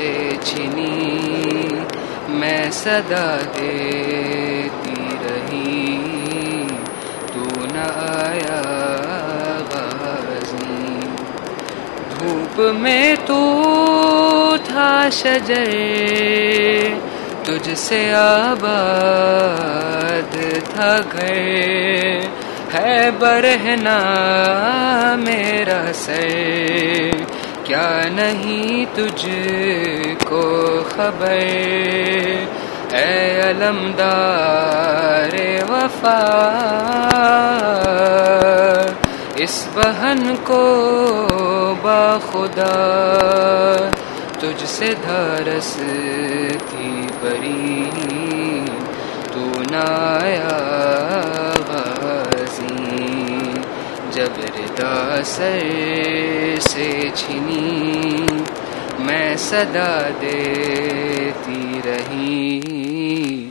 سے چھنی میں صدا دیتی رہی تو نہ آیا غازی. دھوپ میں تو تھا شجر تجھ سے آباد تھا گھر ہے برہنا میرا سر کیا نہیں تجھ کو خبر اے علمدار وفا اس بہن کو باخدا تجھ سے دھارس تھی بری تو نہ آیا غازی. جب ردا سر سے چھنی میں صدا دیتی رہی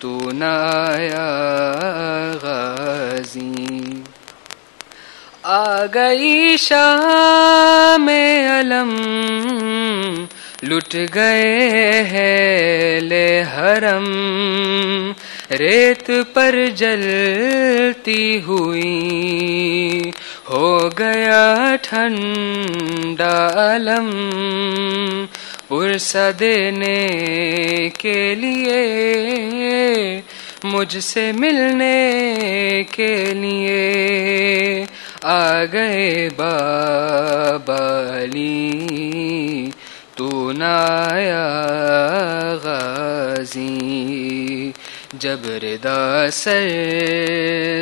تو نہ آیا غازی. آ گئی شام علم لٹ گئے ہے حرم ریت پر جلتی ہوئی ہو گیا ٹھنڈا علم پرسہ دینے کے لیے مجھ سے ملنے کے لیے آ گئے بابا علی تو نہ آیا غازی. جب ردا سر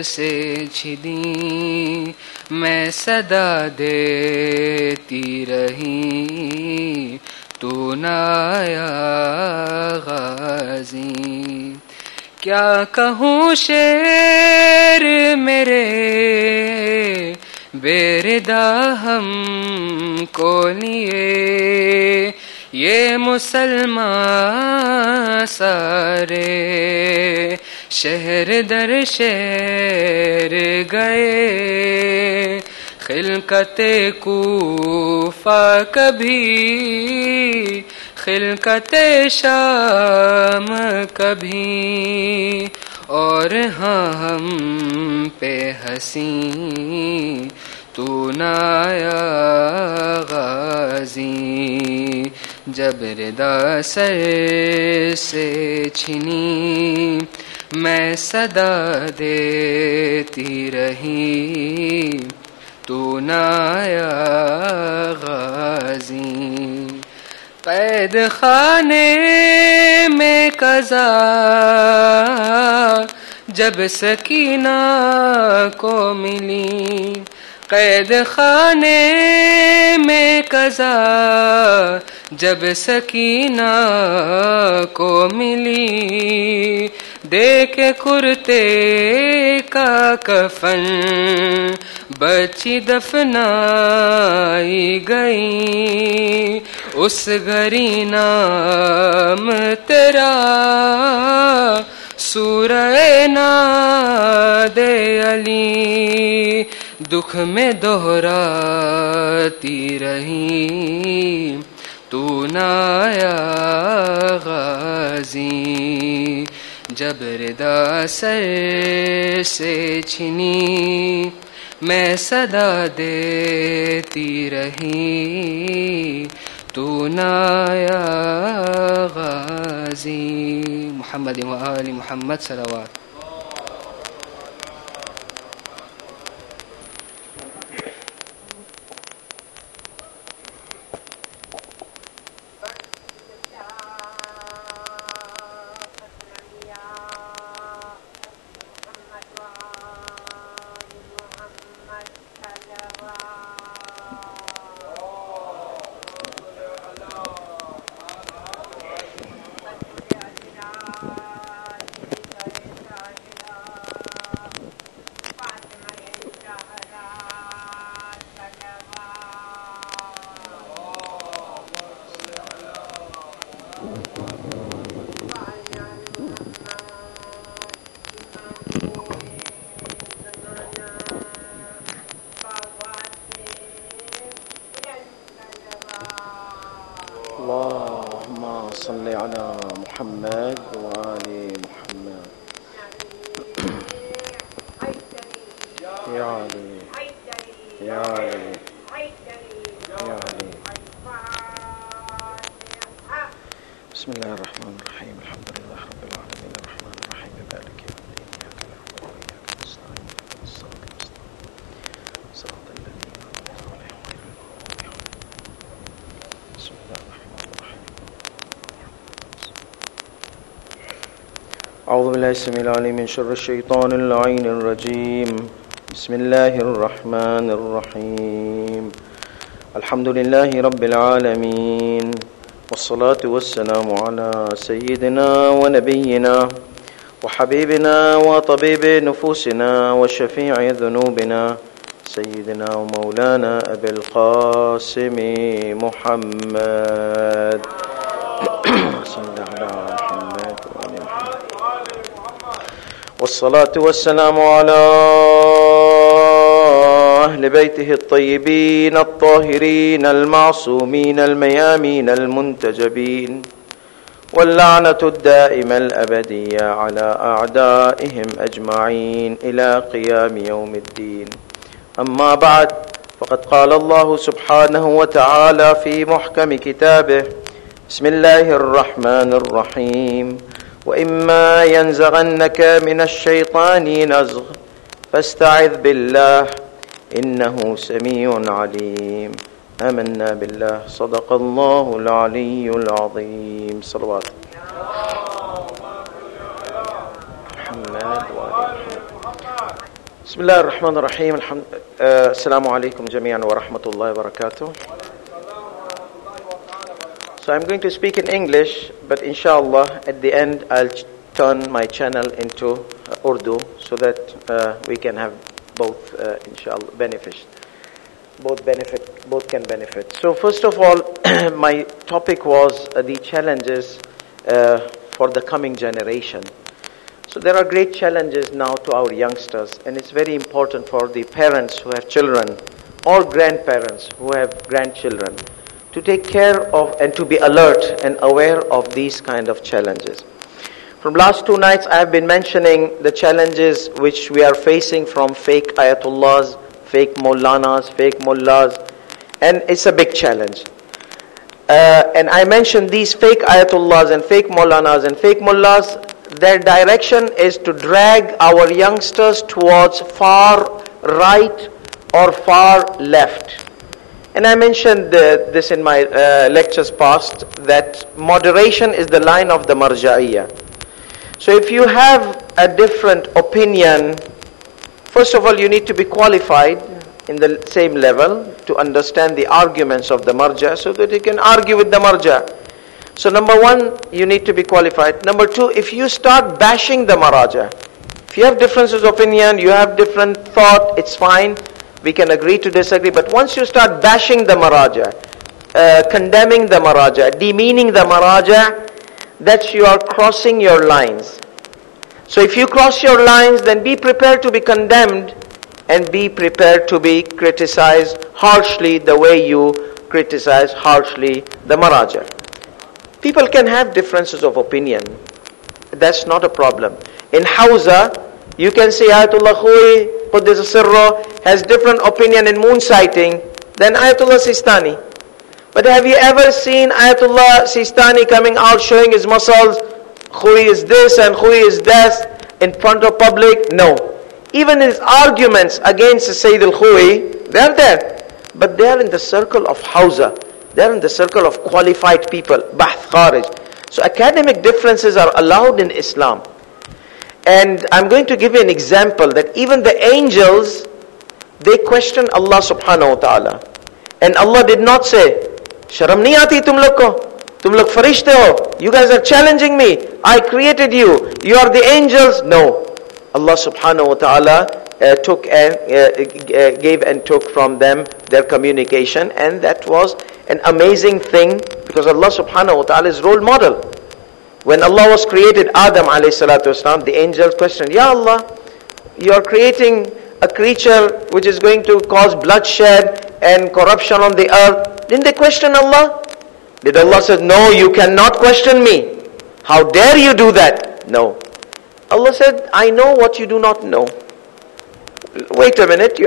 سے چھنی میں صدا دیتی رہی تو نہ آیا غازی. کیا کہوں شعر میرے بے ردا ہم کو لیے یہ مسلمان سارے شہر در شہر گئے خلقت کوفہ کبھی خلقت شام کبھی اور ہاں ہم پہ ہنسی تو نہ آیا غازی. جب ردا سر سے چھنی میں صدا دیتی رہی تو نہ آیا غازی. قید خانے میں قضا جب سکینہ کو ملی قید خانے میں قضا جب سکینہ کو ملی دیکھ کرتے کا کفن بچی دفنائی گئی اس گھری نام تیرا سورہ ناد علی دکھ میں دہراتی رہی تو نہ آیا غازی. جب ردا سر سے چھنی میں صدا دیتی رہی تو نہ آیا غازی. محمد و آل محمد صلوات. اللہ صل على محمد وآل محمد يا علي يا علي يا علي. بسم الله الرحمن الرحيم. الحمد لله رب العالمين الرحمن الرحيم مالك يوم الدين إياك نعبد وإياك نستعين اهدنا الصراط المستقيم صراط الذين أنعمت عليهم غير المغضوب عليهم. بسم الله الرحمن الرحيم. أعوذ بالله السميع العليم من شر الشيطان اللعين الرجيم. بسم الله الرحمن الرحيم. الحمد لله رب العالمين والصلاة والسلام على سيدنا ونبينا وحبيبنا وطبيب نفوسنا وشفيع ذنوبنا سيدنا ومولانا أبي القاسم محمد صلى على محمد وآل محمد. والصلاة والسلام على أهل بيته الطيبين الطاهرين المعصومين الميامين المنتجبين، واللعنة الدائمة الأبدية على أعدائهم أجمعين إلى قيام يوم الدين. أما بعد، فقد قال الله سبحانه وتعالى في محكم كتابه: بسم الله الرحمن الرحيم: وإما ينزغنك من الشيطان نزغ فاستعذ بالله إنه سميع عليم. آمنا بالله. صدق الله العلي العظيم. صلوات محمد وآل محمد. بسم الله الرحمن الرحيم. السلام عليكم جميعا ورحمة الله وبركاته. So I'm going to speak in English, but inshallah at the end I'll turn my channel into Urdu so that we can have both inshallah both can benefit. So first of all, my topic was the challenges for the coming generation. So there are great challenges now to our youngsters, and it's very important for the parents who have children or grandparents who have grandchildren to take care of and to be alert and aware of these kind of challenges. From last 2 nights I have been mentioning the challenges which we are facing from fake ayatullahs, fake mollanas, fake mullahs, and it's a big challenge. And I mentioned these fake ayatullahs and fake mollanas and fake mullahs, their direction is to drag our youngsters towards far right or far left. And I mentioned this in my lectures past, that moderation is the line of the marja'iyah. So if you have a different opinion, first of all you need to be qualified in the same level to understand the arguments of the marja so that you can argue with the marja. So number one, you need to be qualified. Number two, if you start bashing the maraja, if you have differences of opinion, you have different thought, it's fine. We can agree to disagree, but once you start bashing the maraja, condemning the maraja, demeaning the maraja, that you are crossing your lines. So if you cross your lines, then be prepared to be condemned and be prepared to be criticized harshly the way you criticize harshly the maraja. People can have differences of opinion. That's not a problem. In Hausa, you can say Ayatollah Khoi Quddis Sirro has different opinion in moon sighting than Ayatollah Sistani. But have you ever seen Ayatollah Sistani coming out showing his muscles? Khoi is this and Khoi is that in front of public? No. Even his arguments against Sayyid al-Khoi, they are there. But they are in the circle of Hausa. They are in the circle of qualified people. Bahth Kharij. So academic differences are allowed in Islam. And I'm going to give you an example that even the angels, they question Allah subhanahu wa ta'ala. And Allah did not say, Sharam nahi aati tum log ko, tum log farishte ho, you guys are challenging me, I created you, you are the angels. No. Allah subhanahu wa ta'ala gave and took from them their communication, and that was an amazing thing because Allah subhanahu wa ta'ala is role model. When Allah was created Adam alayhi salatu wasalam, the angels questioned, Ya Allah, you are creating a creature which is going to cause bloodshed and corruption on the earth. Didn't they question Allah? Did Allah say, no, you cannot question me? How dare you do that? No. Allah said, I know what you do not know. Wait a minute,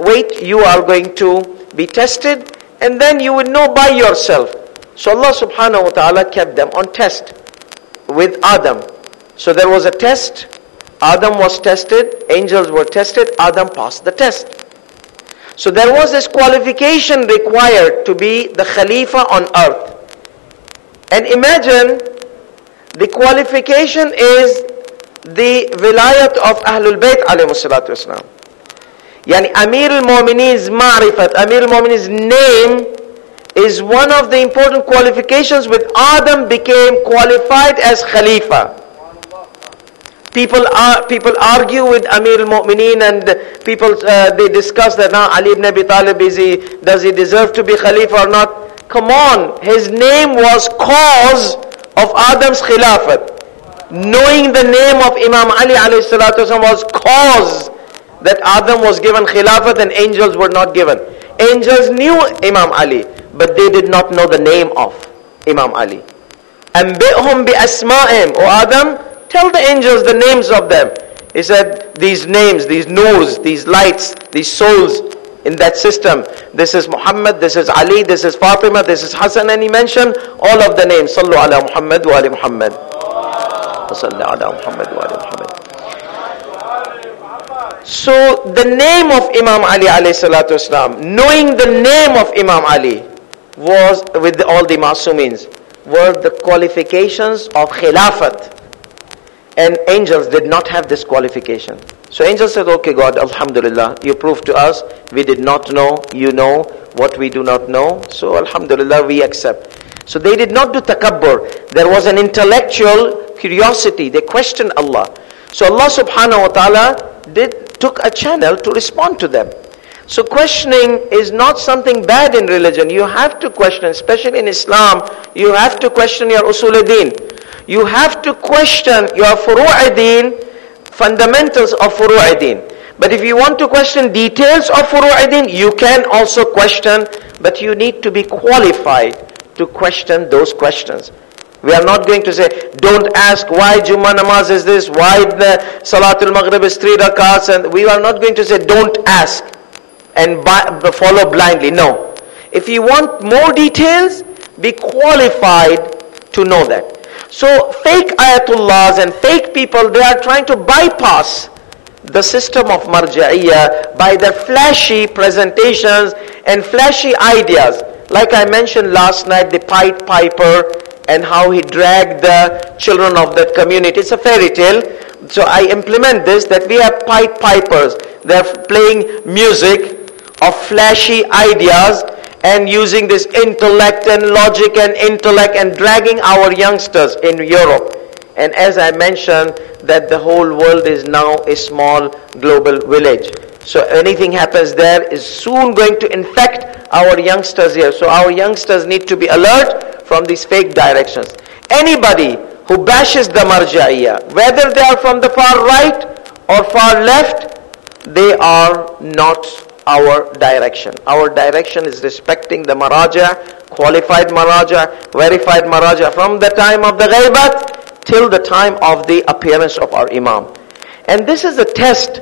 wait, you are going to be tested, and then you will know by yourself. So Allah subhanahu wa ta'ala kept them on test with Adam. So there was a test, Adam was tested, angels were tested, Adam passed the test. So there was this qualification required to be the Khalifa on earth. And imagine, the qualification is the wilayat of Ahlul Bayt alayhi salatu wasalam. Yani Amir al-Mu'mineen's ma'rifat, Amir al-Mu'mineen's name is one of the important qualifications with Adam became qualified as Khalifa. People argue with Amir al-Mu'mineen, and people they discuss that now Ali ibn Abi Talib, does he deserve to be Khalifa or not? Come on, his name was cause of Adam's Khilafat. Knowing the name of Imam Ali alayhi salatu wasallam was cause that Adam was given Khilafat and angels were not given. Angels knew Imam Ali, but they did not know the name of Imam Ali. Anbi'hum bi asma'im. O Adam, tell the angels the names of them. He said, these names, these noors, these lights, these souls in that system. This is Muhammad, this is Ali, this is Fatima, this is Hassan, and he mentioned all of the names. Sallu ala Muhammad wa ali Muhammad. Sallu ala Muhammad wa ali Muhammad. So the name of Imam Ali alayhi salatu wasalam, knowing the name of Imam Ali was, with all the Masumins, were the qualifications of Khilafat. And angels did not have this qualification. So angels said, okay God, Alhamdulillah, you proved to us, we did not know, you know what we do not know. So Alhamdulillah, we accept. So they did not do takabbur. There was an intellectual curiosity. They questioned Allah. So Allah subhanahu wa ta'ala took a channel to respond to them. So questioning is not something bad in religion. You have to question, especially in Islam, you have to question your usul-e-din. You have to question your furu'-e-din, fundamentals of furu'-e-din. But if you want to question details of furu'-e-din, you can also question, but you need to be qualified to question those questions. We are not going to say, don't ask why Jummah namaz is this, why the Salatul Maghrib is 3 rakats, and we are not going to say, don't ask and follow blindly. No. If you want more details, be qualified to know that. So fake ayatullahs and fake people, they are trying to bypass the system of marja'iyah by their flashy presentations and flashy ideas. Like I mentioned last night, the Pied Piper and how he dragged the children of that community. It's a fairy tale. So I implement this, that we have Pied Pipers. They're playing music of flashy ideas and using this intellect and logic and intellect and dragging our youngsters in Europe. And as I mentioned, that the whole world is now a small global village. So anything happens there is soon going to infect our youngsters here. So our youngsters need to be alert from these fake directions. Anybody who bashes the marja'iyah, whether they are from the far right or far left, they are not our direction. Our direction is respecting the maraja, qualified maraja, verified maraja, from the time of the ghaibat till the time of the appearance of our imam. And this is a test.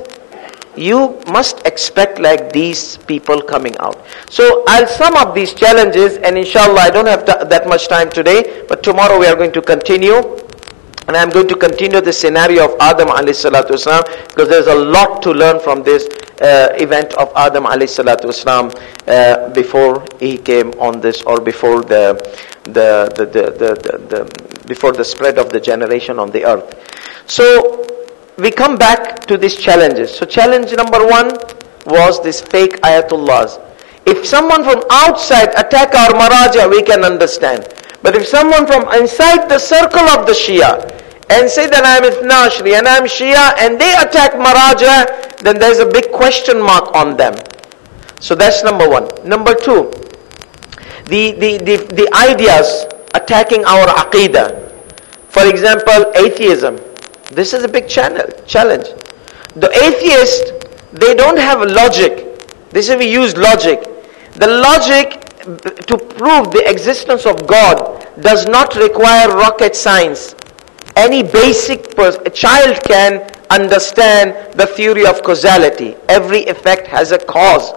You must expect like these people coming out. So I'll sum up these challenges, and inshallah I don't have that much time today, but tomorrow we are going to continue. And I'm going to continue the scenario of Adam alayhi salatu wasalam, because there's a lot to learn from this event of Adam alayhi salatu wasalam before he came on this, or before before the spread of the generation on the earth. So we come back to these challenges. So challenge number 1 was this fake ayatullahs. If someone from outside attack our maraja, we can understand. But if someone from inside the circle of the Shia and say that I am Ithna Ashri and I am Shia and they attack maraja, then there is a big question mark on them. So that's number 1. Number 2, the ideas attacking our aqidah. For example, atheism. This is a big challenge. The atheists, they don't have logic. This is, we use logic. The logic to prove the existence of God does not require rocket science. Any basic a child can understand the theory of causality. Every effect has a cause.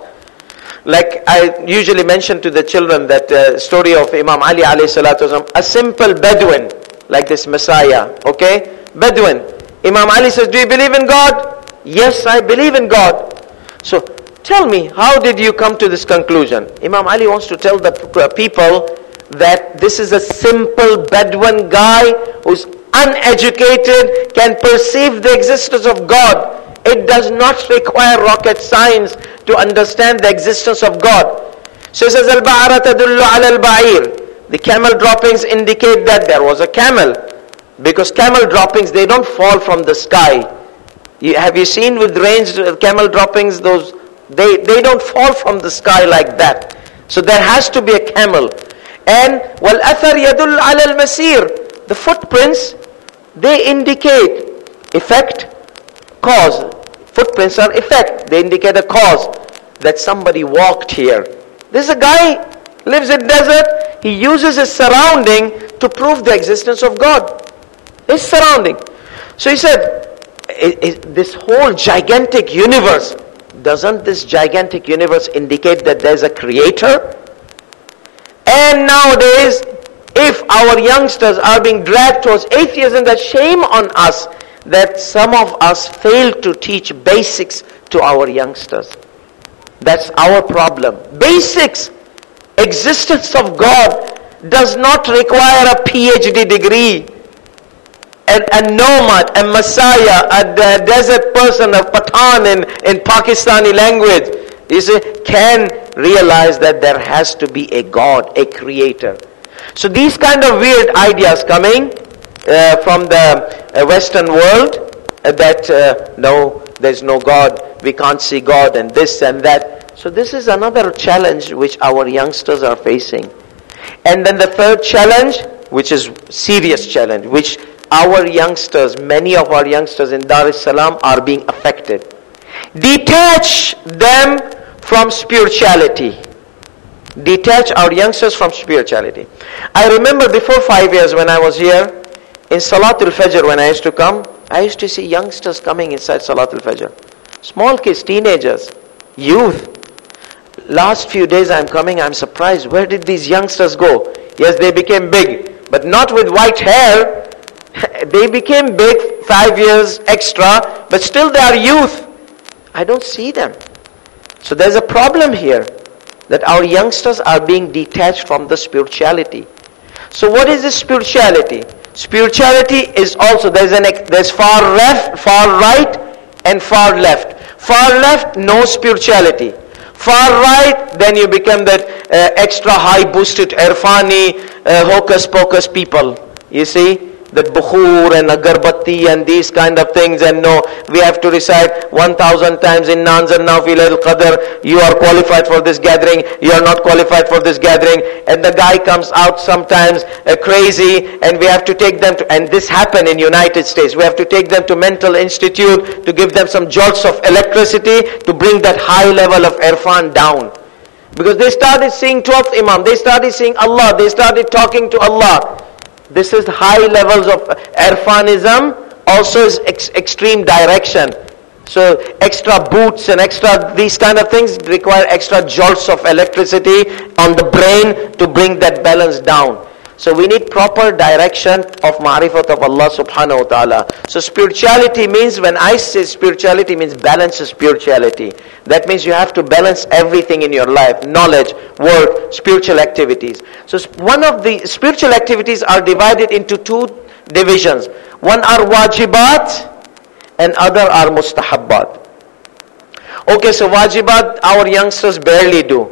Like I usually mention to the children that story of Imam Ali alayhi salatu wasalam, a simple Bedouin, like this Messiah, okay? Bedouin. Imam Ali says, do you believe in God? Yes, I believe in God. So, tell me, how did you come to this conclusion? Imam Ali wants to tell the people that this is a simple Bedouin guy who's uneducated, can perceive the existence of God. It does not require rocket science to understand the existence of God. So he says, Al-Ba'ara tadullu ala al-Ba'ir. The camel droppings indicate that there was a camel. Because camel droppings, they don't fall from the sky. Have you seen with rains, camel droppings, those they don't fall from the sky like that. So there has to be a camel. And wal-athar yadul ala al-masir. The footprints, they indicate effect, cause. Footprints are effect. They indicate a cause that somebody walked here. This is a guy lives in desert. He uses his surrounding to prove the existence of God. His surrounding. So he said, this whole gigantic universe, doesn't this gigantic universe indicate that there's a creator? And nowadays, if our youngsters are being dragged towards atheism, that's shame on us that some of us fail to teach basics to our youngsters. That's our problem. Basics. Existence of God does not require a PhD degree. A nomad, a messiah, a desert person, a Pathan in Pakistani language, you see, can realize that there has to be a God, a creator. So these kind of weird ideas coming from the Western world, that no, there's no God, we can't see God, and this and that. So this is another challenge which our youngsters are facing. And then the third challenge, which is serious challenge, which our youngsters, many of our youngsters in Dar es Salaam are being affected. Detach them from spirituality. Detach our youngsters from spirituality. I remember before 5 years when I was here, in Salatul Fajr when I used to come, I used to see youngsters coming inside Salatul Fajr. Small kids, teenagers, youth. Last few days I'm coming, I'm surprised. Where did these youngsters go? Yes, they became big, but not with white hair. They became big, 5 years extra, but still they are youth. I don't see them. So there's a problem here, that our youngsters are being detached from the spirituality. So what is this spirituality? Spirituality is also, there's far left, far right, and far left. Far left, no spirituality. Far right, then you become that extra high boosted Irfani, hocus pocus people. You see? That bukhur and agarbatti and these kind of things, and no, we have to recite 1,000 times in Nanzan Nafil al-Qadr, you are qualified for this gathering, you are not qualified for this gathering, and the guy comes out sometimes crazy, and we have to take them to, and this happened in United States, we have to take them to mental institute to give them some jolts of electricity to bring that high level of irfan down. Because they started seeing 12th Imam, they started seeing Allah, they started talking to Allah. This is high levels of irfanism, also is extreme direction. So extra boots and extra these kind of things require extra jolts of electricity on the brain to bring that balance down. So we need proper direction of ma'rifat of Allah subhanahu wa ta'ala. So spirituality means, when I say spirituality, means balance of spirituality. That means you have to balance everything in your life, knowledge, work, spiritual activities. So one of the spiritual activities are divided into two divisions. One are wajibat and other are mustahabbat. Okay, so wajibat our youngsters barely do.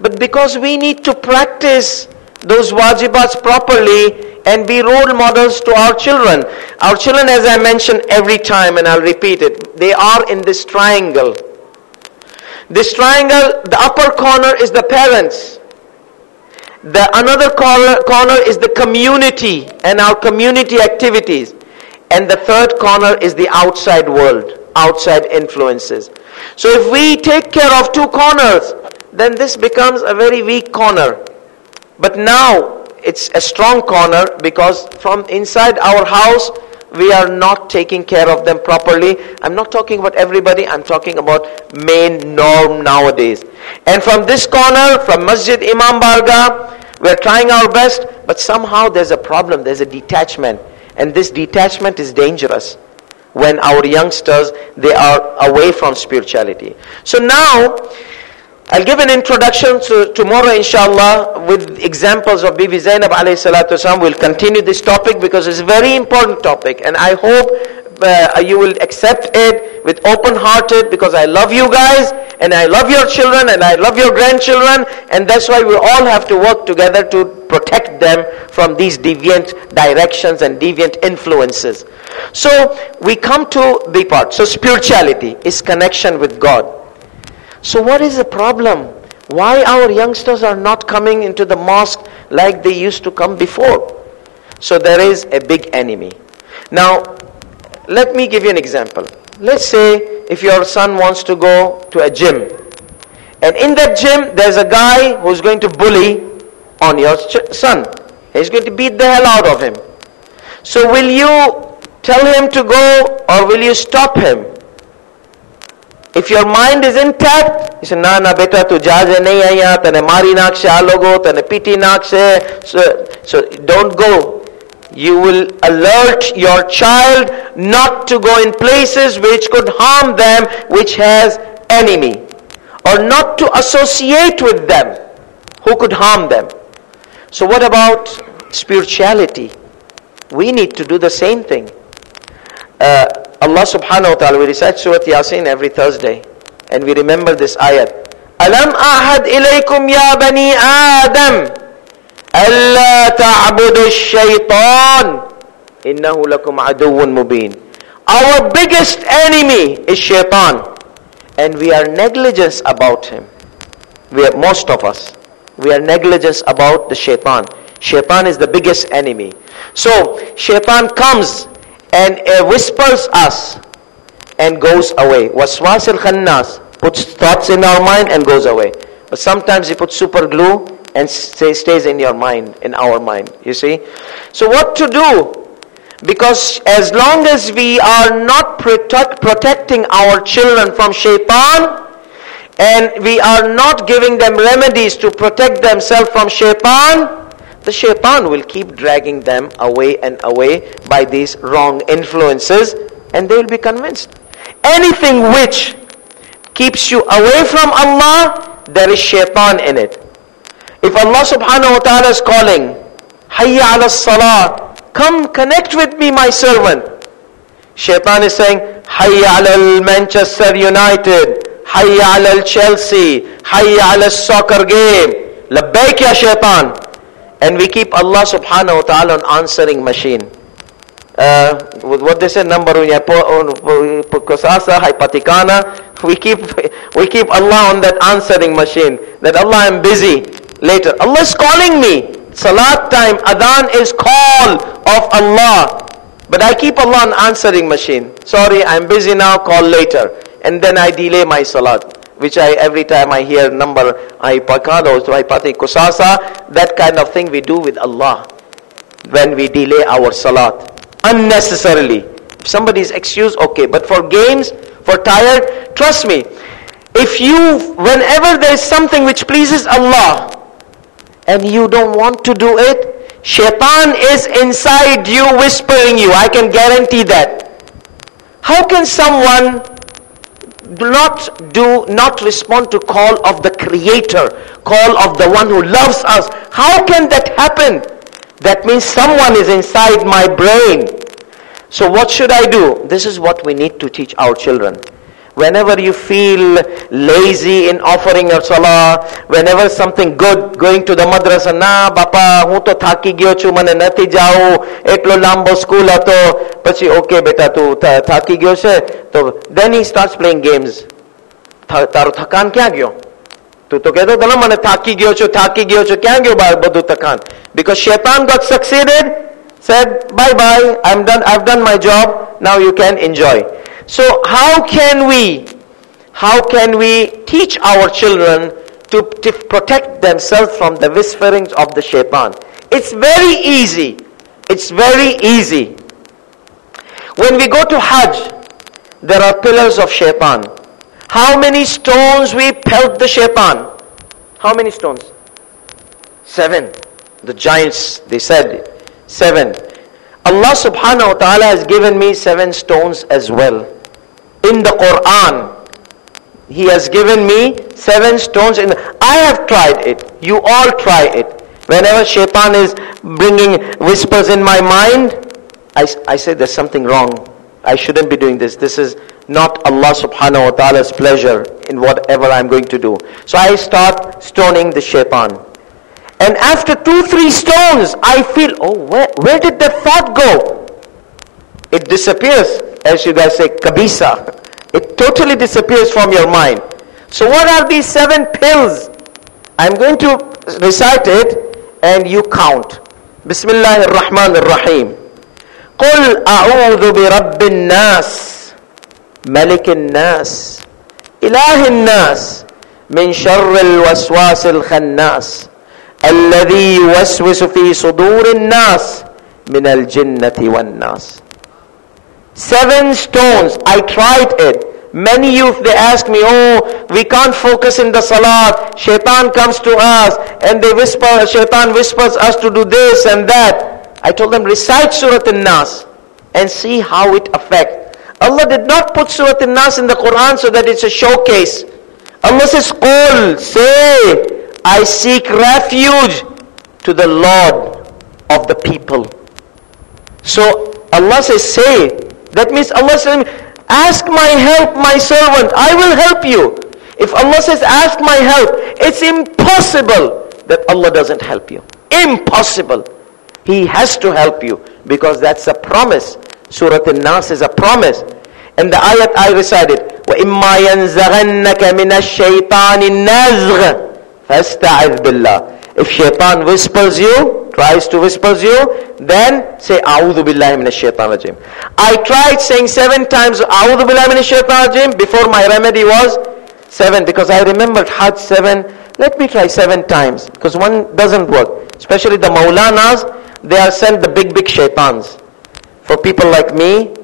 But because we need to practice those wajibats properly and be role models to our children. Our children, as I mention every time, and I'll repeat it, they are in this triangle. This triangle, the upper corner is the parents. The another corner is the community and our community activities. And the third corner is the outside world, outside influences. So if we take care of two corners, then this becomes a very weak corner. But now it's a strong corner, because from inside our house we are not taking care of them properly. I'm not talking about everybody, I'm talking about main norm nowadays. And from this corner, from Masjid IMAMBARGHA, we're trying our best, but somehow there's a problem, there's a detachment. And this detachment is dangerous when our youngsters, they are away from spirituality. So now, I'll give an introduction to tomorrow, inshallah, with examples of Bibi Zainab alayhi salatu wasalam. We'll continue this topic because it's a very important topic, and I hope you will accept it with open-hearted, because I love you guys, and I love your children, and I love your grandchildren, and that's why we all have to work together to protect them from these deviant directions and deviant influences. So we come to the part. So spirituality is connection with God. So what is the problem? Why our youngsters are not coming into the mosque like they used to come before? So there is a big enemy. Now, let me give you an example. Let's say if your son wants to go to a gym, and in that gym there's a guy who's going to bully on your son. He's going to beat the hell out of him. So will you tell him to go, or will you stop him? If your mind is intact, you say, na beta tu jaje nahi aaya, tane mari nakshe alogo, tane piti nakshe, so don't go. You will alert your child not to go in places which could harm them, which has enemy, or not to associate with them who could harm them. So what about spirituality? We need to do the same thing. Allah subhanahu wa ta'ala, we recite Surah Yasin every Thursday, and we remember this ayat. Alam ahad ilaykum ya bani Adam, alla ta'budu ash-shaytan, innahu lakum aduwwun mubin. Our biggest enemy is shaitan, and we are negligent about him. Most of us, we are negligent about the shaitan. Shaitan is the biggest enemy. So shaitan comes and whispers us and goes away. Waswas al-khannas, puts thoughts in our mind and goes away. But sometimes he puts super glue and stays in your mind, in our mind, you see. So what to do? Because as long as we are not protecting our children from shaitan, and we are not giving them remedies to protect themselves from shaitan, the shaitan will keep dragging them away and away by these wrong influences, and they will be convinced. Anything which keeps you away from Allah, there is shaitan in it. If Allah subhanahu wa ta'ala is calling, Hayya ala salah, come connect with me, my servant. Shaitan is saying, Hayya ala Manchester United, Hayya ala Chelsea, Hayya ala soccer game. Labbaik ya shaitan. And we keep Allah subhanahu wa ta'ala on answering machine. What they say, number kosasa, hypaticana. We keep Allah on that answering machine. That Allah, I'm busy. Later, Allah is calling me. Salat time, adhan is call of Allah. But I keep Allah on answering machine. Sorry, I'm busy now, call later. And then I delay my salat, which every time I hear number, kusasa, that kind of thing we do with Allah when we delay our salat unnecessarily. If somebody is excused, okay, but for games, for tired, trust me, whenever there is something which pleases Allah and you don't want to do it, shaitan is inside you whispering you. I can guarantee that. How can someone not respond to call of the Creator, call of the one who loves us? How can that happen? That means someone is inside my brain. So what should I do? This is what we need to teach our children. Whenever you feel lazy in offering your salah, whenever something good, going to the madrasa, na bapa, hu to thaki gyo chu, mane nathi jao, etlo lambo school hato, pachi okay beta tu thaki gyo se, so then he starts playing games. Taro thakan kya gyo? Tu to kehto thala mane thaki gyo chu, kya gyo badu thakan? Because shaitan got succeeded, said bye bye, I've done my job, now you can enjoy. So how can we teach our children to protect themselves from the whisperings of the shaitan. It's very easy. It's very easy. When we go to Hajj, there are pillars of shaitan. How many stones we pelt the shaitan? How many stones? 7. The giants, they said 7. Allah subhanahu wa ta'ala has given me 7 stones as well. In the Quran, He has given me 7 stones. I have tried it. You all try it. Whenever shaitan is bringing whispers in my mind, I say there's something wrong. I shouldn't be doing this. This is not Allah subhanahu wa ta'ala's pleasure in whatever I'm going to do. So I start stoning the shaitan. And after 2-3 stones, I feel, oh, where did that thought go? It disappears, as you guys say, kabisa. It totally disappears from your mind. So what are these 7 pills? I'm going to recite it and you count. Bismillahir Rahmanir Rahim. قل أعوذ برب الناس ملك الناس إله الناس من شر الوسواس الخناس الذي يوسوس في صدور الناس من الجنة والناس. 7 stones. I tried it. Many youth, they ask me, oh, we can't focus in the salat. Shaitan comes to us and they whisper, shaitan whispers us to do this and that. I told them, recite Surah An-Nas and see how it affects. Allah did not put Surah An-Nas in the Quran so that it's a showcase. Allah says, Qul, say, I seek refuge to the Lord of the people. So Allah says, say. That means Allah says, ask my help, my servant, I will help you. If Allah says, ask my help, it's impossible that Allah doesn't help you. Impossible. He has to help you because that's a promise. Surah An-Nas is a promise. And the ayat I recited, وَإِمَّا يَنزَغَنَّكَ مِنَ الشَّيْطَانِ النَّزْغَ فَاسْتَعِذْ بِاللَّهِ. If shaitan whispers you, tries to whisper you, then say, أَعُوذُ بِاللَّهِ مِنَ الشَّيْطَانِ الرَّجِيمِ. I tried saying 7 times, أَعُوذُ بِاللَّهِ مِنَ الشَّيْطَانِ الرَّجِيمِ. Before my remedy was 7, because I remembered Hajj 7. Let me try 7 times, because one doesn't work. Especially the Maulanas, they are sent the big shaitans. For people like me,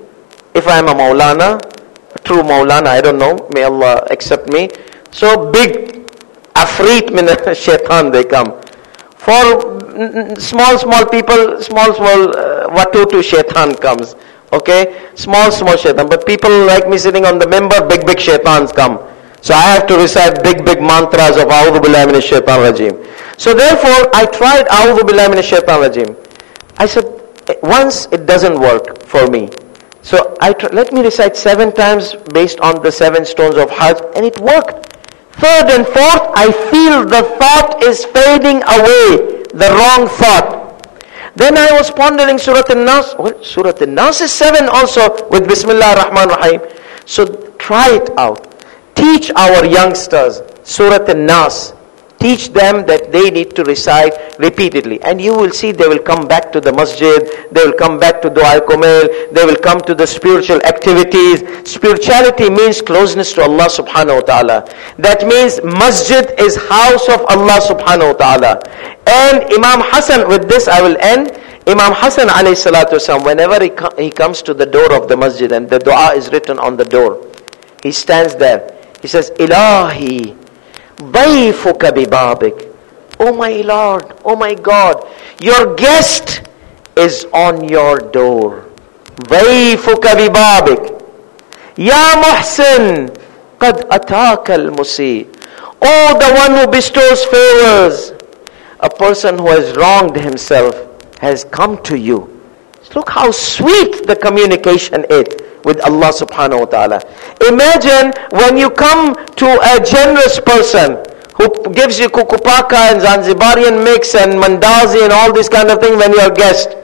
if I am a Maulana, a true Maulana, I don't know, may Allah accept me. So big afreet min shaitan they come. For small people, small watutu shaitan comes. Okay? Small shaitan. But people like me sitting on the member, big shaitans come. So I have to recite big mantras of A'udhu Billahi Minash Shaitan Rajim. So therefore, I tried A'udhu Billahi Minash Shaitan Rajim. I said, once it doesn't work for me. So let me recite 7 times based on the 7 stones of Hajj, and it worked. 3rd and 4th, I feel the thought is fading away, the wrong thought. Then I was pondering Surah An-Nas. Well, Surah An-Nas is 7 also with Bismillah ar-Rahman ar-Rahim. So try it out. Teach our youngsters Surah An-Nas. Teach them that they need to recite repeatedly. And you will see they will come back to the masjid, they will come back to Dua Kumail, they will come to the spiritual activities. Spirituality means closeness to Allah subhanahu wa ta'ala. That means masjid is house of Allah subhanahu wa ta'ala. And Imam Hassan, with this I will end. Imam Hassan alayhi salatu wasalam, whenever he comes to the door of the masjid and the dua is written on the door, he stands there. He says, Ilahi, ضيفك ببابك. Oh my Lord, oh my God, your guest is on your door. ضيفك ببابك. يا محسن قد أتاك المسيء. Oh, the one who bestows favors. A person who has wronged himself has come to you. Look how sweet the communication is with Allah subhanahu wa ta'ala. Imagine when you come to a generous person who gives you kukupaka and Zanzibarian mix and mandazi and all this kind of thing when you are a guest.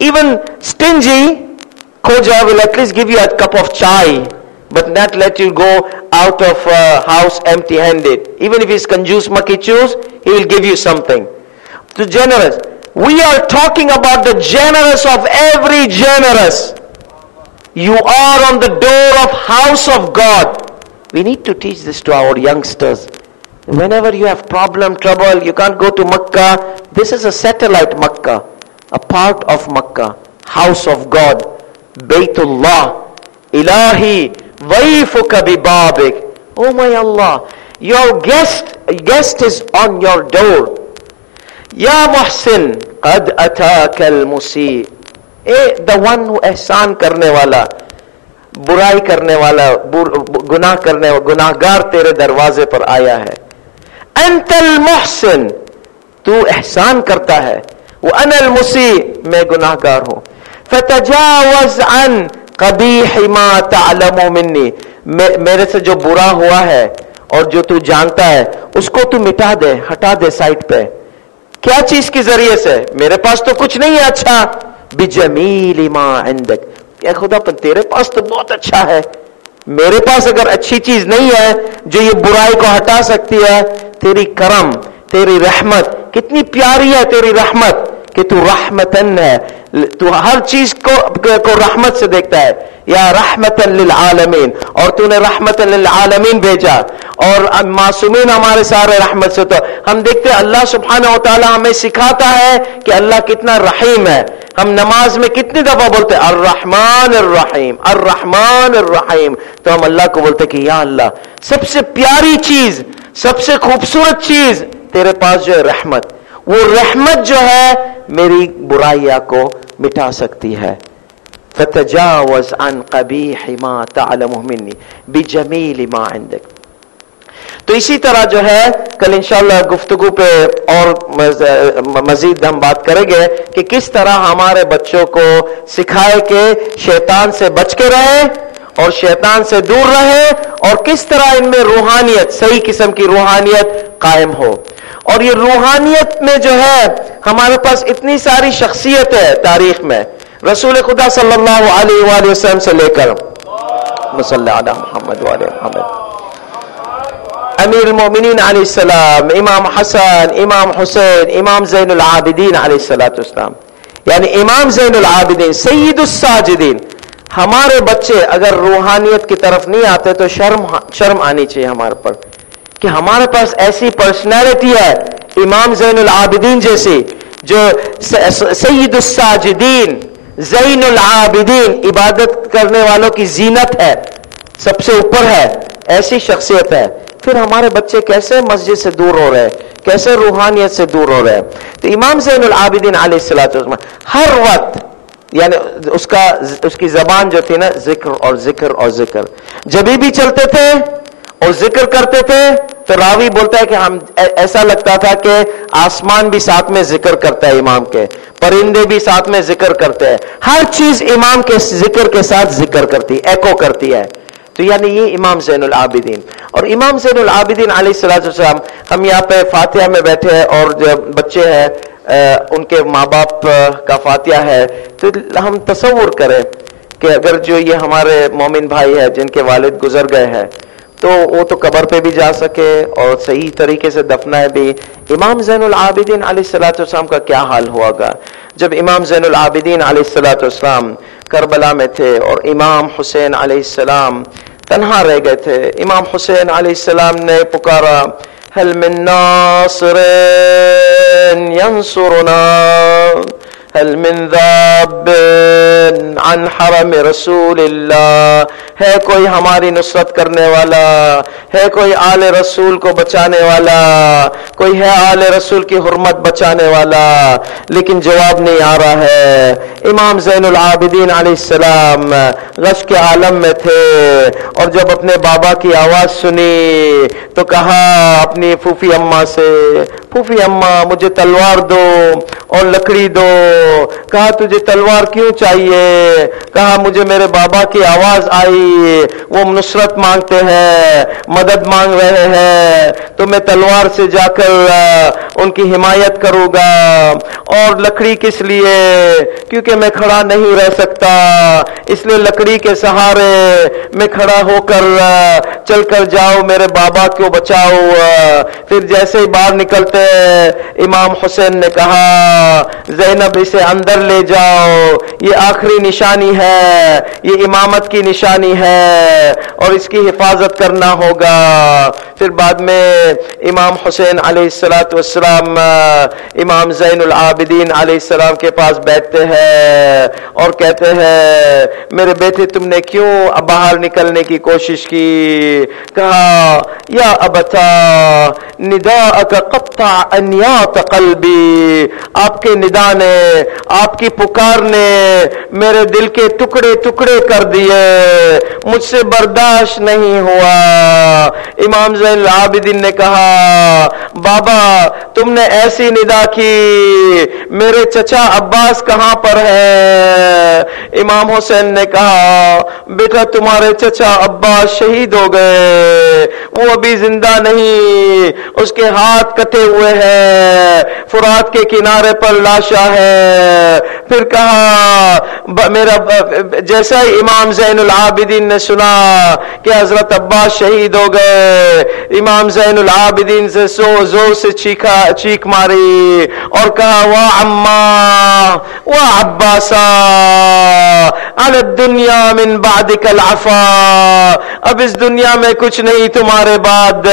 Even stingy Khoja will at least give you a cup of chai, but not let you go out of house empty-handed. Even if he's kanjus makichus, he will give you something. To generous. We are talking about the generous of every generous. You are on the door of house of God. We need to teach this to our youngsters. Whenever you have problem, trouble, you can't go to Makkah. This is a satellite Makkah, a part of Makkah, house of God, Baytullah, Ilahi, Waifuka bibabik. Oh my Allah, your guest is on your door. Ya Muhsin, qad ataka al-musi. The one who ihsan karne wala, बुराई करने वाला, गुनाह करने वाला, गुनाहगार तेरे दरवाजे पर आया है. अंतल मुहसिन, तू एहसान करता है. वो अनल मुसी, मैं गुनाहगार हूं. फतजावज अन कबीह मा तअलमु मिन्नी, मेरे से जो बुरा हुआ है और जो तू जानता है उसको तू मिटा दे, हटा दे साइड पे. क्या चीज के जरिए से? मेरे पास तो कुछ नहीं है अच्छा. बिजमील मा इंदक, या खुदापन तेरे पास तो बहुत अच्छा है, मेरे पास अगर अच्छी चीज नहीं है जो ये बुराई को हटा सकती है. तेरी करम, तेरी रहमत, कितनी प्यारी है तेरी रहमत कि तू रहमतन है. तू हर चीज को रहमत से देखता है. या रहमतन लिल आलमीन, और तूने रहमतन लिल आलमीन भेजा. और मासूमीन हमारे सारे रहमत से. तो हम देखते हैं अल्लाह सुब्हानहू व तआला हमें सिखाता है कि अल्लाह कितना रहीम है. हम नमाज में कितनी दफा बोलते हैं अर्रहमान अर्रहीम, अर्रहमान अर्रहीम. तो हम अल्लाह को बोलते कि या अल्लाह, सबसे प्यारी चीज, सबसे खूबसूरत चीज तेरे पास जो है रहमत. वो रहमत जो है मेरी बुराइयां को मिटा सकती है. फतजावज अन कबीह मा तअलमु मिन्नी बिजमील मा इंदक. तो इसी तरह जो है कल इंशाअल्लाह गुफ्तगू पे और मजीद हम बात करेंगे कि किस तरह हमारे बच्चों को सिखाए कि शैतान से बच के रहे और शैतान से दूर रहे, और किस तरह इनमें रूहानियत, सही किस्म की रूहानियत कायम हो. और ये रूहानियत में जो है हमारे पास इतनी सारी शख्सियत है तारीख में, रसूल खुदा सल्लल्लाहु अलैहि वसल्लम से लेकर मुसल्ला अला मुहम्मद व आले मुहम्मद, अमीर मोमिनीन अलैहिस्सलाम, इमाम हसन, इमाम हुसैन, इमाम ज़ैनुल आबिदीन अलैहिस्सलाम, यानी इमाम ज़ैनुल आबिदीन, सय्यदुस साजिदीन. हमारे बच्चे अगर रूहानियत की तरफ नहीं आते तो शर्म आनी चाहिए हमारे पर कि हमारे पास ऐसी पर्सनैलिटी है इमाम ज़ैनुल आबिदीन जैसी, जो सय्यदुस साजिदीन, ज़ैनुल आबिदीन, इबादत करने वालों की जीनत है, सबसे ऊपर है, ऐसी शख्सियत है. फिर हमारे बच्चे कैसे मस्जिद से दूर हो रहे हैं, कैसे रूहानियत से दूर हो रहे हैं. तो इमाम ज़ैनुल आबिदीन अलैहिस्सलाम हर वक्त, यानी उसकी जबान जो थी ना, जिक्र और जिक्र और जिक्र. जब भी चलते थे और जिक्र करते थे तो रावी बोलता है कि हम ऐसा लगता था कि आसमान भी साथ में जिक्र करता है इमाम के, परिंदे भी साथ में जिक्र करते हैं, हर चीज इमाम के जिक्र के साथ जिक्र करती, एको करती है. तो यानी ये इमाम ज़ैनुल आबिदीन. और इमाम ज़ैनुल आबिदीन अलैहिस्सलाम, हम यहाँ पे फातिहा में बैठे हैं और जो बच्चे हैं उनके माँ बाप का फातिहा है, तो हम तसव्वुर करें कि अगर जो ये हमारे मोमिन भाई है जिनके वालिद गुजर गए हैं तो वो तो कब्र पे भी जा सके और सही तरीके से दफनाए भी. इमाम ज़ैनुल आबिदीन अलैहिस्सलाम का क्या हाल हुआगा जब इमाम ज़ैनुल आबिदीन अलैहिस्सलाम करबला में थे और इमाम हुसैन अलैहिस्सलाम तन्हा रह गए थे. इमाम हुसैन अलैहिस्सलाम ने पुकारा, हल मिन नासिरिन यंसुरुना, हल मिन ज़ाबिन अन हरम रसूलिल्लाह, है कोई हमारी नुसरत करने वाला, है कोई आले रसूल को बचाने वाला, कोई है आले रसूल की हुर्मत बचाने वाला. लेकिन जवाब नहीं आ रहा है. इमाम ज़ैनुल आबिदीन अलैहिस्सलाम गश के आलम में थे और जब अपने बाबा की आवाज सुनी तो कहा अपनी फूफी अम्मा से, फूफी अम्मा मुझे तलवार दो और लकड़ी दो. कहा तुझे तलवार क्यों चाहिए? कहा मुझे मेरे बाबा की आवाज आई, वो नुसरत मांगते हैं, मदद मांग रहे हैं, तो मैं तलवार से जाकर उनकी हिमायत करूंगा. और लकड़ी किस लिए? क्योंकि मैं खड़ा नहीं रह सकता, इसलिए लकड़ी के सहारे मैं खड़ा होकर चलकर जाओ, मेरे बाबा को बचाओ. फिर जैसे ही बाहर निकलते इमाम हुसैन ने कहा, ज़ैनब इसे अंदर ले जाओ, ये आखिरी निशानी है, ये इमामत की निशानी है और इसकी हिफाजत करना होगा. پھر بعد میں امام حسین علیہ السلام امام زین العابدین علیہ السلام کے پاس بیٹھتے ہیں اور کہتے ہیں میرے بیٹے تم نے کیوں باہر نکلنے کی کوشش کی؟ کہا یا ابتا نداءک قطع انیات قلبی، آپ کے ندا نے، آپ کی پکار نے میرے دل کے ٹکڑے ٹکڑے کر دیے، مجھ سے برداشت نہیں ہوا۔ امام زین العابدین نے کہا بابا تم نے ایسی ندا کی، میرے چچا عباس کہاں پر ہے؟ امام حسین نے کہا بیٹا تمہارے چچا عباس شہید ہو گئے، وہ ابھی زندہ نہیں، اس کے ہاتھ کٹے ہوئے ہیں، فرات کے کنارے پر لاشا ہے۔ پھر کہا میرا جیسا ہی امام زین العابدین نے سنا کہ حضرت عباس شہید ہو گئے، امام زین العابدین سے زور سے چیخ ماری اور کہا وا عما وا عباسا علی الدنیا من بعدک العفا، اب اس دنیا میں کچھ نہیں تمہارے بعد،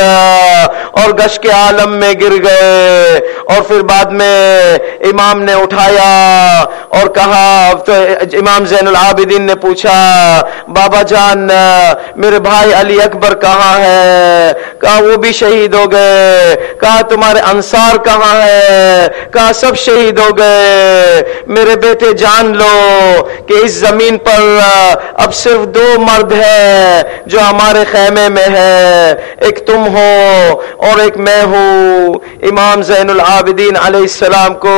اور گش کے عالم میں گر گئے۔ اور پھر بعد میں امام نے اٹھایا اور کہا، تو امام زین العابدین نے پوچھا بابا جان میرے بھائی علی اکبر کہاں ہے؟ کہا وہ بھی شہید ہو گئے۔ کہا تمہارے انصار کہاں ہے؟ کہا سب شہید ہو گئے۔ میرے بیٹے جان لو کہ اس زمین پر اب صرف دو مرد ہیں جو ہمارے خیمے میں ہے، ایک تم ہو اور ایک میں ہوں۔ امام زین العابدین علیہ السلام کو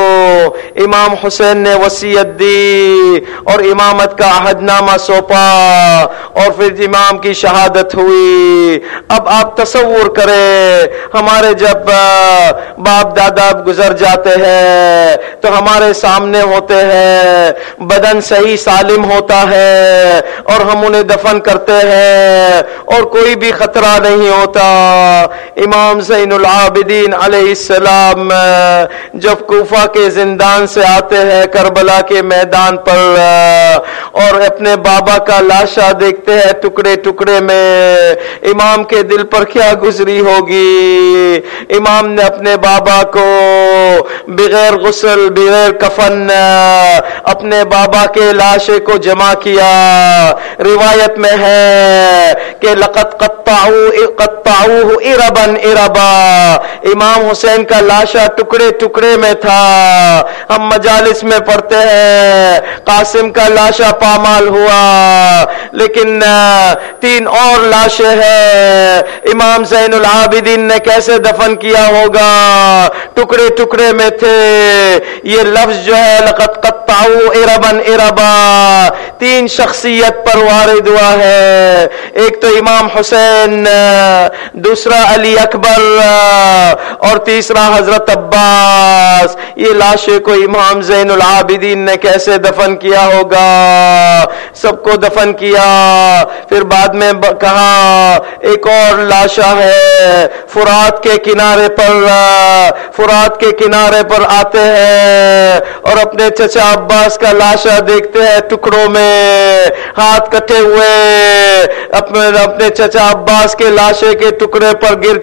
امام حسین نے وصیت دی اور امامت کا عہد نامہ سونپا اور پھر امام کی شہادت ہوئی۔ اب آپ تصور کریں ہمارے جب باپ دادا گزر جاتے ہیں تو ہمارے سامنے ہوتے ہیں، بدن صحیح سالم ہوتا ہے اور ہم انہیں دفن کرتے ہیں اور کوئی بھی خطرہ نہیں ہوتا۔ امام زین العابدین علیہ السلام جب کوفہ کے زندان سے آتے ہیں کربلا کے میدان پر اور اپنے بابا کا لاشا دیکھتے ہیں ٹکڑے ٹکڑے میں، امام کے دل پر کیا گزری ہوگی؟ امام نے اپنے بابا کو بغیر غسل بغیر کفن اپنے بابا کے لاشے کو جمع کیا۔ روایت میں ہے کہ لقد قطعوه اربا اربا، امام حسین کا لاشا ٹکڑے ٹکڑے میں تھا۔ ہم مجالس میں پڑھتے ہیں قاسم کا لاشا پامال ہوا، لیکن تین اور لاشیں ہیں، امام زین العابدین نے کیسے دفن کیا ہوگا؟ ٹکڑے ٹکڑے میں تھے۔ یہ لفظ جو ہے لقد قطعوا اربا اربا تین شخصیت پر وارد ہوا ہے، ایک تو امام حسین، دوسرا علی اکبر اور تیسرا حضرت عباس۔ یہ لاشیں کو امام زین العابدین نے کیسے دفن کیا ہوگا؟ سب کو دفن کیا۔ پھر بعد میں کہا ایک اور لاشا ہے، فرات کے کنارے پر آتے ہیں اور اپنے چچا عباس کا لاشا دیکھتے ہیں ٹکڑوں میں، ہاتھ کٹے ہوئے، اپنے چچا عباس کے لاشے کے ٹکڑے پر گر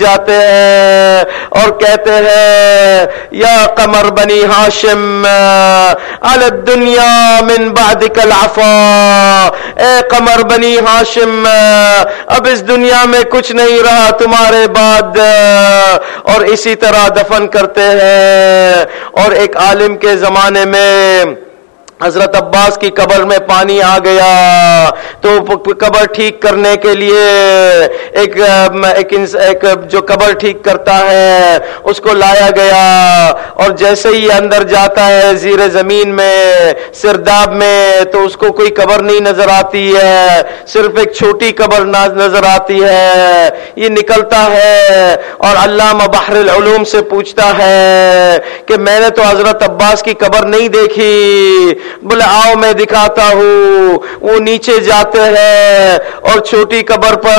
جاتے ہیں اور کہتے ہیں یا قمر بنی ہاشم علی الدنیا من بعدک العفا، اے قمر بنی ہاشم اب اس دنیا میں کچھ نہیں رہا تمہارے بعد، اور اسی طرح دفن کرتے ہیں۔ اور ایک عالم کے زمانے میں حضرت عباس کی قبر میں پانی آ گیا تو قبر ٹھیک کرنے کے لیے ایک جو قبر ٹھیک کرتا ہے اس کو لایا گیا، اور جیسے ہی اندر جاتا ہے زیر زمین میں سرداب میں تو اس کو کوئی قبر نہیں نظر آتی ہے، صرف ایک چھوٹی قبر نظر آتی ہے۔ یہ نکلتا ہے اور علامہ بحر العلوم سے پوچھتا ہے کہ میں نے تو حضرت عباس کی قبر نہیں دیکھی۔ بولے آؤ میں دکھاتا ہوں۔ وہ نیچے جاتے ہیں اور چھوٹی قبر پر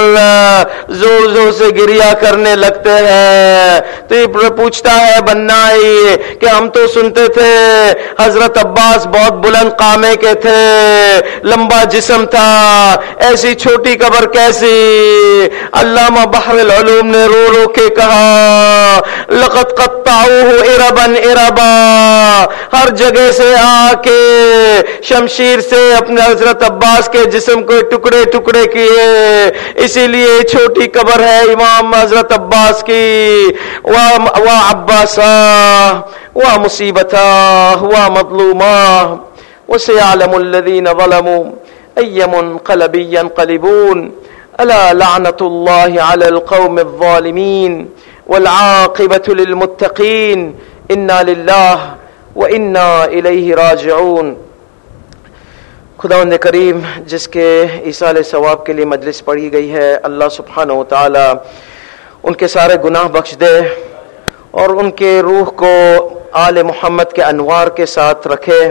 زور زور سے گریا کرنے لگتے ہیں۔ تو یہ پوچھتا ہے بنائی کہ ہم تو سنتے تھے حضرت عباس بہت بلند قامے کے تھے، لمبا جسم تھا، ایسی چھوٹی قبر کیسی؟ علامہ بحر العلوم نے رو رو کے کہا لقد قطعوه اربا اربا، ہر جگہ سے آ کے شمشیر سے اپنے حضرت عباس کے جسم کو ٹکڑے ٹکڑے کیے، اسی لیے چھوٹی قبر ہے امام حضرت عباس کی۔ وا عباسا وا مصیبتا وا مظلوما وسيعلم الذين ظلموا أي منقلب ينقلبون، ألا لعنة الله على القوم الظالمين والعاقبة للمتقين، إنا لله وإنا إليه راجعون۔ خداوند کریم جس کے ایصال ثواب کے لیے مجلس پڑھی گئی ہے، اللہ سبحانہ و تعالی ان کے سارے گناہ بخش دے اور ان کے روح کو آل محمد کے انوار کے ساتھ رکھے۔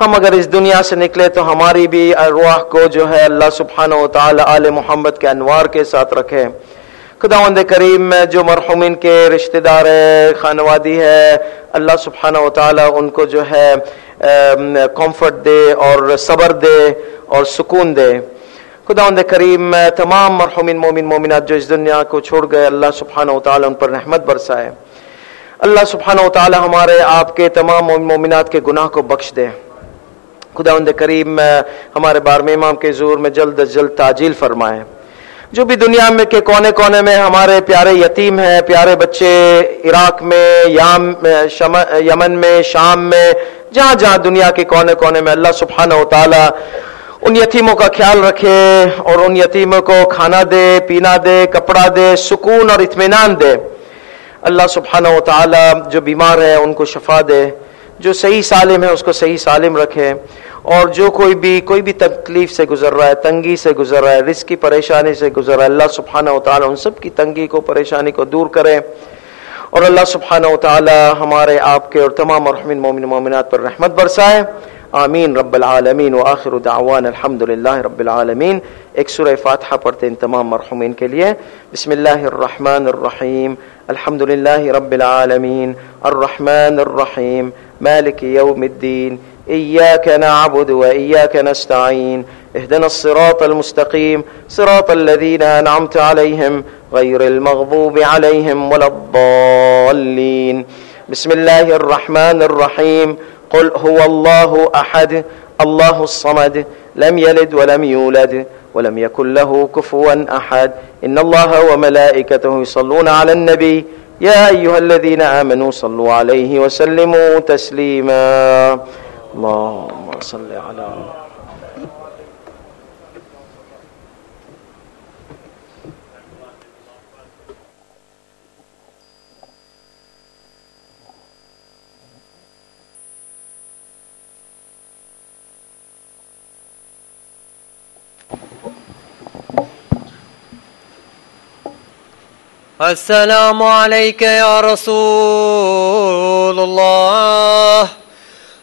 ہم اگر اس دنیا سے نکلے تو ہماری بھی ارواح کو جو ہے اللہ سبحانہ و تعالی آل محمد کے انوار کے ساتھ رکھے۔ خداوند کریم میں جو مرحومین کے رشتہ دار ہے، خانوادی ہے، اللہ سبحانہ و تعالی ان کو جو ہے کمفرٹ دے اور صبر دے اور سکون دے۔ خداوند کریم تمام مرحومین مومن مومنات جو اس دنیا کو چھوڑ گئے، اللہ سبحانہ و تعالی ان پر رحمت برسائے۔ اللہ سبحانہ و تعالی ہمارے آپ کے تمام مومن مومنات کے گناہ کو بخش دے۔ خداوند کریم ہمارے بارہویں امام کے ظہور میں جلد از جلد تعجیل فرمائے۔ جو بھی دنیا میں کے کونے کونے میں ہمارے پیارے یتیم ہیں، پیارے بچے عراق میں، یمن میں، شام میں، جہاں جہاں دنیا کے کونے کونے میں، اللہ سبحانہ و تعالی ان یتیموں کا خیال رکھے اور ان یتیموں کو کھانا دے، پینا دے، کپڑا دے، سکون اور اطمینان دے۔ اللہ سبحانہ و تعالی جو بیمار ہے ان کو شفا دے، جو صحیح سالم ہے اس کو صحیح سالم رکھے، اور جو کوئی بھی تکلیف سے گزر رہا ہے، تنگی سے گزر رہا ہے، رزق کی پریشانی سے گزر رہا ہے، اللہ سبحانہ و تعالی ان سب کی تنگی کو، پریشانی کو دور کرے، اور اللہ سبحانہ و تعالی ہمارے آپ کے اور تمام مرحومین مومن مومنات پر رحمت برسائے۔ آمین رب العالمین وآخر دعوانا الحمدللہ رب العالمین۔ ایک سورہ فاتحہ پڑھتے ہیں تمام مرحومین کے لیے۔ بسم اللہ الرحمن الرحیم، الحمدللہ رب العالمین الرحمن الرحیم مالک یوم الدین، إياك نعبد وإياك نستعين، اهدنا الصراط المستقيم صراط الذين أنعمت عليهم غير المغضوب عليهم ولا الضالين۔ بسم الله الرحمن الرحيم، قل هو الله أحد الله الصمد لم يلد ولم يولد ولم يكن له كفوا أحد، إن الله وملائكته يصلون على النبي يا أيها الذين آمنوا صلوا عليه وسلموا تسليما۔ اللهم صل على السلام عليك يا رسول الله،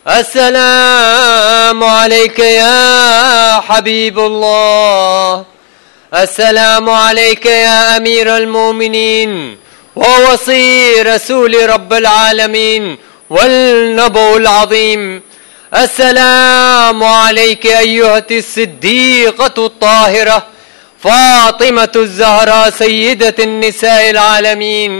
السلام عليك يا حبيب الله، السلام عليك يا أمير المؤمنين ووصي رسول رب العالمين والنبو العظيم، السلام عليك أيها الصديقة الطاهرة فاطمة الزهراء سيدة النساء العالمين،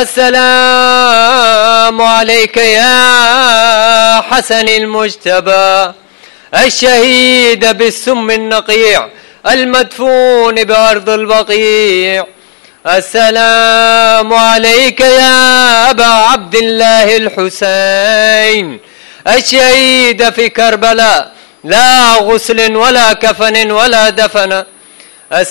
السلام عليك يا حسن المجتبى الشهيد بالسم النقيع المدفون بأرض البقيع، السلام عليك يا أبا عبد الله الحسين الشهيد في كربلاء، لا غسل ولا كفن ولا دفن،